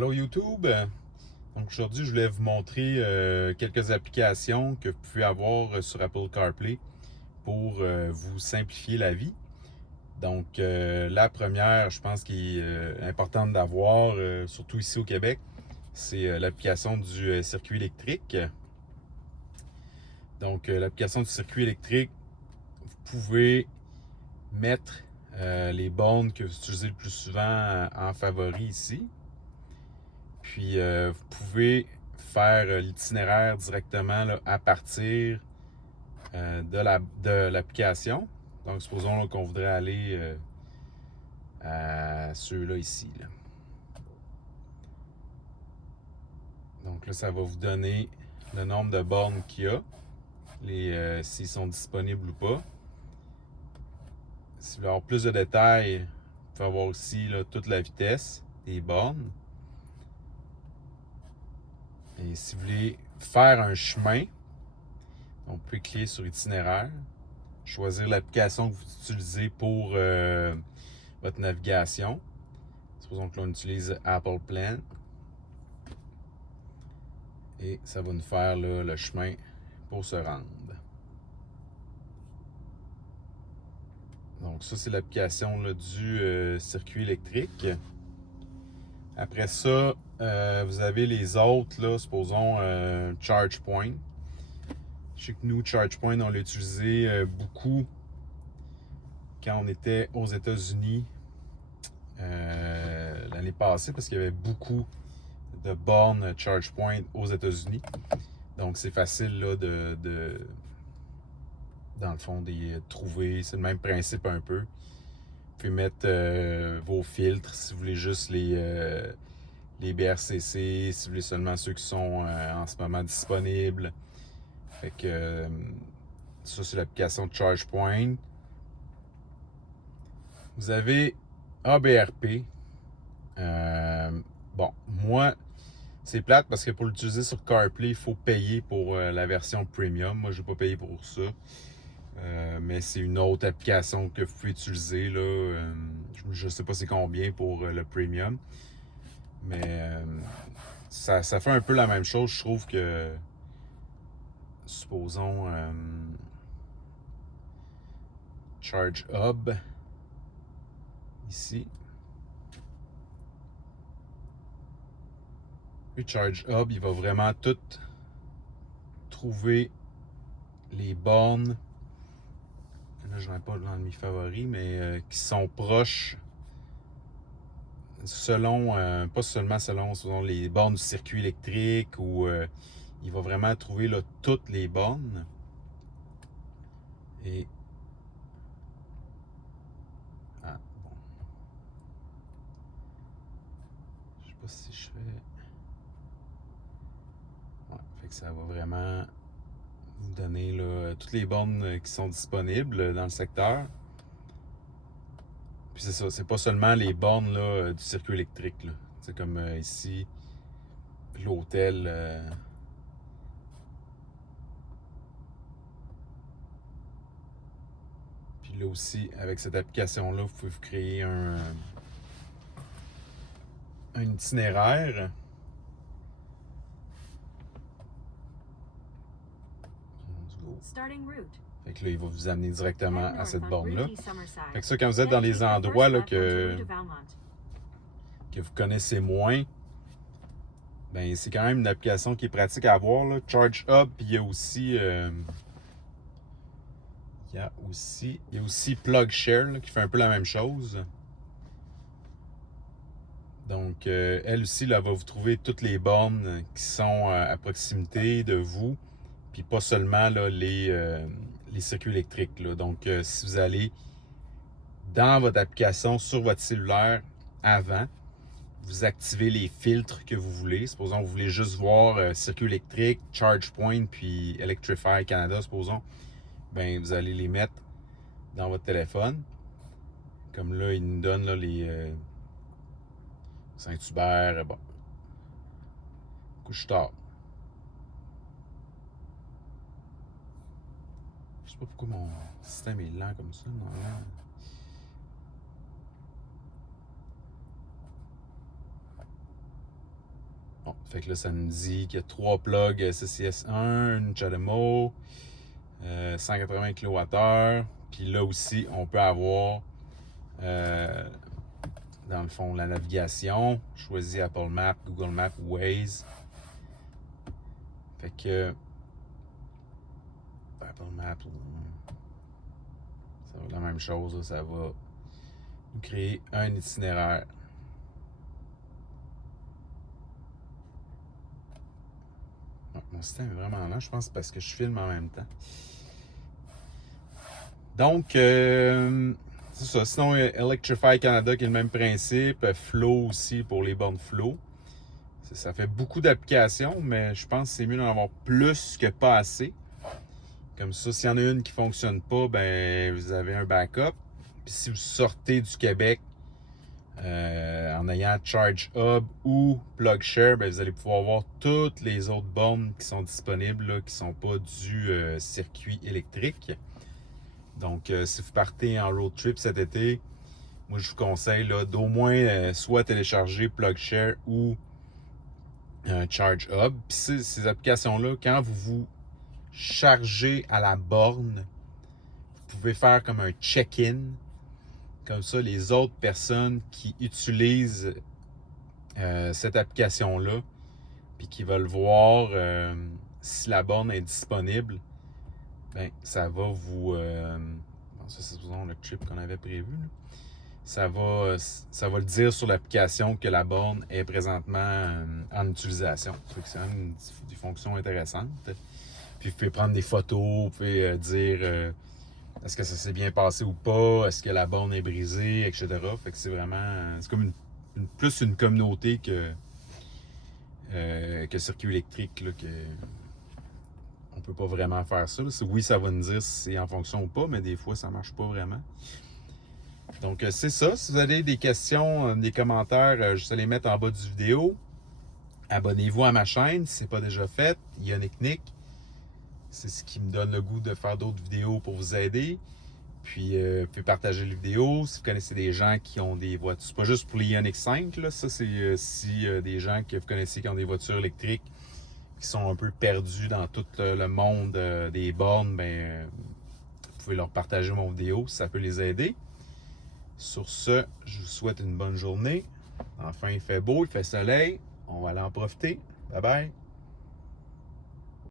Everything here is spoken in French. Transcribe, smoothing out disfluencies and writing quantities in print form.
Hello YouTube! Donc aujourd'hui, je voulais vous montrer quelques applications que vous pouvez avoir sur Apple CarPlay pour vous simplifier la vie. Donc la première, je pense qu'il est importante d'avoir, surtout ici au Québec, c'est l'application du circuit électrique. Donc l'application du circuit électrique, vous pouvez mettre les bornes que vous utilisez le plus souvent en favori ici. Puis, vous pouvez faire l'itinéraire directement là, à partir de l'application. Donc, supposons qu'on voudrait aller à ceux-là ici. Là. Donc là, ça va vous donner le nombre de bornes qu'il y a, s'ils sont disponibles ou pas. Si vous voulez avoir plus de détails, vous pouvez avoir aussi là, toute la vitesse des bornes. Et si vous voulez faire un chemin, on peut cliquer sur itinéraire, choisir l'application que vous utilisez pour votre navigation. Supposons que l'on utilise Apple Plan. Et ça va nous faire là, le chemin pour se rendre. Donc ça, c'est l'application du circuit électrique. Après ça, vous avez les autres, là, supposons ChargePoint. Je sais que nous, ChargePoint, on l'a utilisé beaucoup quand on était aux États-Unis l'année passée parce qu'il y avait beaucoup de bornes ChargePoint aux États-Unis. Donc c'est facile là, dans le fond, de trouver. C'est le même principe un peu. Vous pouvez mettre vos filtres si vous voulez juste les BRCC, si vous voulez seulement ceux qui sont en ce moment disponibles. Fait que ça, c'est l'application de ChargePoint. Vous avez ABRP. Bon, moi, c'est plate parce que pour l'utiliser sur CarPlay, il faut payer pour la version premium. Moi, je n'ai pas payé pour ça. Mais c'est une autre application que vous pouvez utiliser. Là. Je ne sais pas c'est combien pour le premium. Mais ça fait un peu la même chose. Je trouve que, supposons, Charge Hub, ici. Puis Charge Hub, il va vraiment tout trouver les bornes. Là, je n'en ai pas dans mes favoris, mais qui sont proches selon, pas seulement selon les bornes du circuit électrique ou il va vraiment trouver là, toutes les bornes. Et bon. Je sais pas si je fais. Ouais, fait que ça va vraiment vous donner là, toutes les bornes qui sont disponibles dans le secteur. Puis c'est ça, c'est pas seulement les bornes là, du circuit électrique. C'est comme ici, l'hôtel. Puis là aussi, avec cette application-là, vous pouvez vous créer un itinéraire. Fait que là, il va vous amener directement à cette borne-là. Fait que ça, quand vous êtes dans les endroits là, que vous connaissez moins, ben c'est quand même une application qui est pratique à avoir. Là. Charge Hub, puis il y a aussi PlugShare là, qui fait un peu la même chose. Donc, elle aussi, là, va vous trouver toutes les bornes qui sont à proximité de vous, puis pas seulement là, les circuits électriques. Là. Donc, si vous allez dans votre application sur votre cellulaire avant, vous activez les filtres que vous voulez. Supposons que vous voulez juste voir circuit électrique, ChargePoint, puis Electrify Canada, supposons. Ben, vous allez les mettre dans votre téléphone. Comme là, il nous donne là, les Saint-Hubert, bon, Couche-Tard. Je sais pas pourquoi mon système est lent comme ça. Normalement. Fait que là, ça nous dit qu'il y a 3 plugs CCS1, une CHAdeMO, 180 kWh. Puis là aussi, on peut avoir, dans le fond, la navigation. Choisis Apple Maps, Google Maps, Waze. Fait que Apple Maps, ça va être la même chose. Là, ça va nous créer un itinéraire. Mon système est vraiment lent, je pense, parce que je filme en même temps. Donc, c'est ça. Sinon, Electrify Canada qui est le même principe. Flow aussi pour les bornes Flow. Ça fait beaucoup d'applications, mais je pense que c'est mieux d'en avoir plus que pas assez. Comme ça, s'il y en a une qui ne fonctionne pas, ben vous avez un backup. Puis si vous sortez du Québec en ayant Charge Hub ou PlugShare, ben vous allez pouvoir voir toutes les autres bornes qui sont disponibles, là, qui ne sont pas du circuit électrique. Donc, si vous partez en road trip cet été, moi je vous conseille d'au moins soit télécharger PlugShare ou Charge Hub. Puis ces applications-là, quand vous vous chargez à la borne, vous pouvez faire comme un check-in. Comme ça, les autres personnes qui utilisent cette application-là, puis qui veulent voir si la borne est disponible, ben, ça va vous... ça, c'est souvent le trip qu'on avait prévu. Là. Ça va le dire sur l'application que la borne est présentement en utilisation. C'est quand même des fonctions intéressantes. Puis vous pouvez prendre des photos, vous pouvez dire est-ce que ça s'est bien passé ou pas, est-ce que la borne est brisée, etc. Fait que c'est vraiment... C'est comme plus une communauté que circuit électrique, là, que on peut pas vraiment faire ça. Là. Oui, ça va nous dire si c'est en fonction ou pas, mais des fois, ça marche pas vraiment. Donc, c'est ça. Si vous avez des questions, des commentaires, je vais les mettre en bas du vidéo. Abonnez-vous à ma chaîne si ce n'est pas déjà fait. Ionic Nick. C'est ce qui me donne le goût de faire d'autres vidéos pour vous aider. Puis, vous pouvez partager les vidéos. Si vous connaissez des gens qui ont des voitures, c'est pas juste pour les Ioniq 5, là. Ça, c'est si des gens que vous connaissez qui ont des voitures électriques qui sont un peu perdus dans tout le monde des bornes, ben, vous pouvez leur partager mon vidéo si ça peut les aider. Sur ce, je vous souhaite une bonne journée. Enfin, il fait beau, il fait soleil. On va aller en profiter. Bye bye.